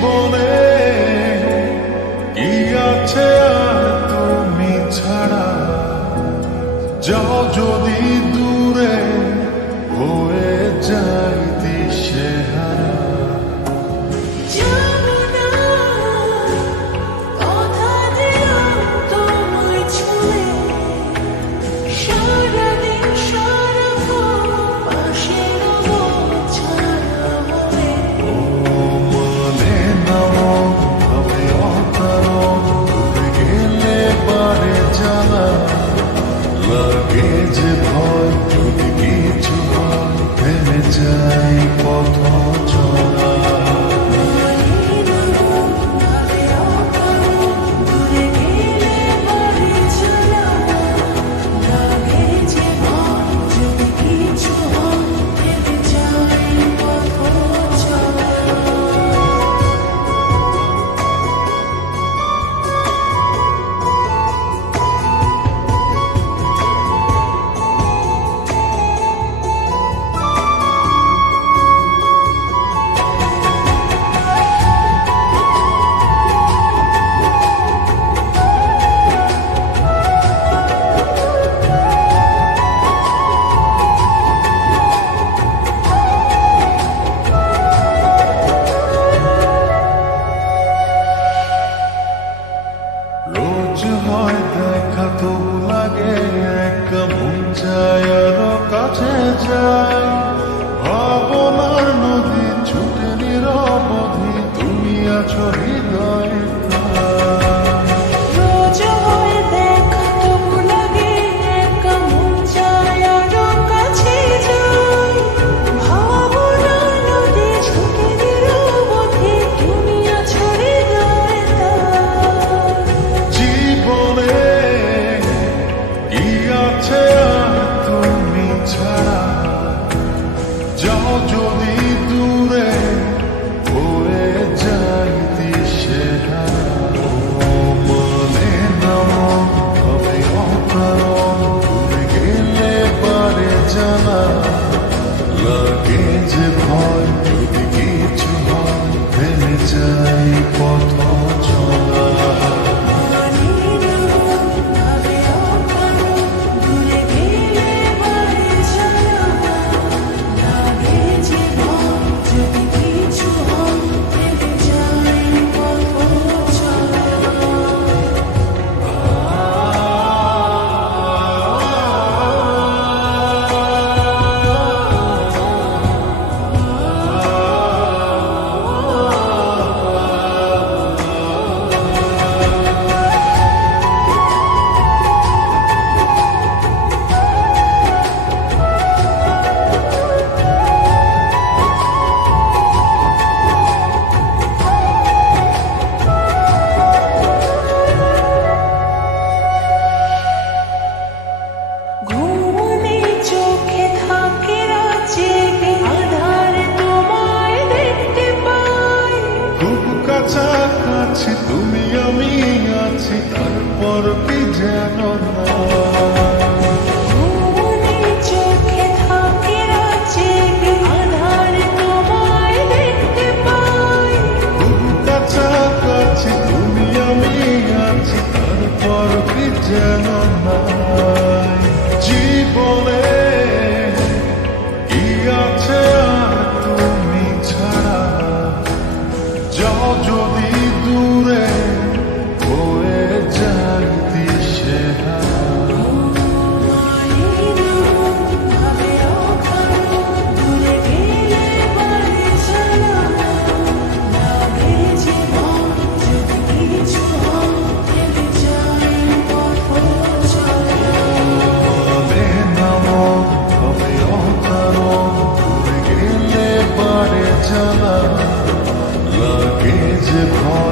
জীবনে কি আছে আর তুমি ছাড়া, যাও যদি দূরে হয়ে যাই দিশেহারা। লাগে যে ভয় যদি কিছু হয়, থেমে যাই পথ চলা। রোজ হয় দেখা তো লাগে, এক মন চায় আরো কাছে যায়। ভাবনার নদী ছুটে নিরবধি, তুমি আছো হৃদয়ে। যাও যদি দূরে হয়ে যাই দিশেহারা। মনে নাও হবে অকারণ, ভুলে গেলে পারে জানা। লাগে যে ভয় যদি কিছু হয়, থেমে যাই পথ চলা। কাছাকাছি তুমি আমি আছি, তারপর কি যেন চোখে থাকে রাজেগে, আধার তোমায় দেখতে পাই। কাছাকাছি তুমি আমি আছি, তারপর কি যেন নাই। জীবনে কি আছে আর তুমি ছাড়া, যাও যদি দূরে হয়ে যাই দিশেহারা। মনে নাও হবে অকারণ, ভুলে গেলে পারে জানা। লাগে যে ভয়